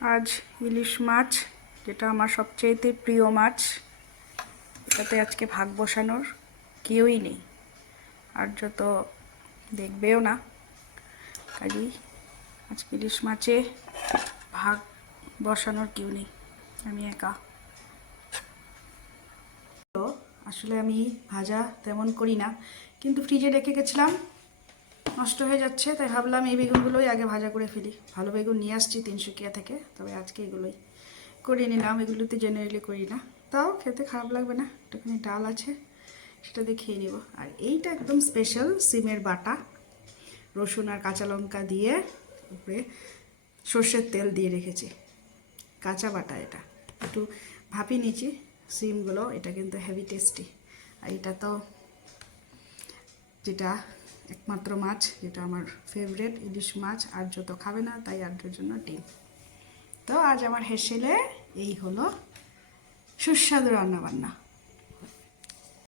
আজ ইলিশ মাছ, যেটা আমার সবচেয়ে প্রিয় মাছ, এটাতে আজকে ভাগ বসানোর কেউই নেই, আর যত দেখবেও না। কাজেই আজকে ইলিশ মাছে ভাগ বসানোর কেউ নেই, আমি একা। তো আসলে আমি ভাজা তেমন করি না, কিন্তু ফ্রিজে রেখে গেছিলাম, নষ্ট হয়ে যাচ্ছে, তাই ভাবলাম এই বেগুনগুলোই আগে ভাজা করে ফেলি। ভালো বেগুন নিয়ে আসছি তিনসুকিয়া থেকে, তবে আজকে এগুলোই করে নিলাম। এগুলোতে জেনারেলি করি না, তাও খেতে খারাপ লাগবে না। একটুখানি ডাল আছে, সেটা দিয়ে খেয়ে নেব। আর এইটা একদম স্পেশাল সিমের বাটা, রসুন আর কাঁচা লঙ্কা দিয়ে উপরে সর্ষের তেল দিয়ে রেখেছি, কাঁচা বাটা। এটা একটু ভাপিয়ে নিয়েছি সিমগুলো, এটা কিন্তু হেভি টেস্টি। আর এটা তো যেটা একমাত্র মাছ, যেটা আমার ফেভারিট ইলিশ মাছ, আর যত খাবে না তাই আর জন্য ডিম। তো আজ আমার হেসেলে এই হলো সুস্বাদু রান্নাবান্না।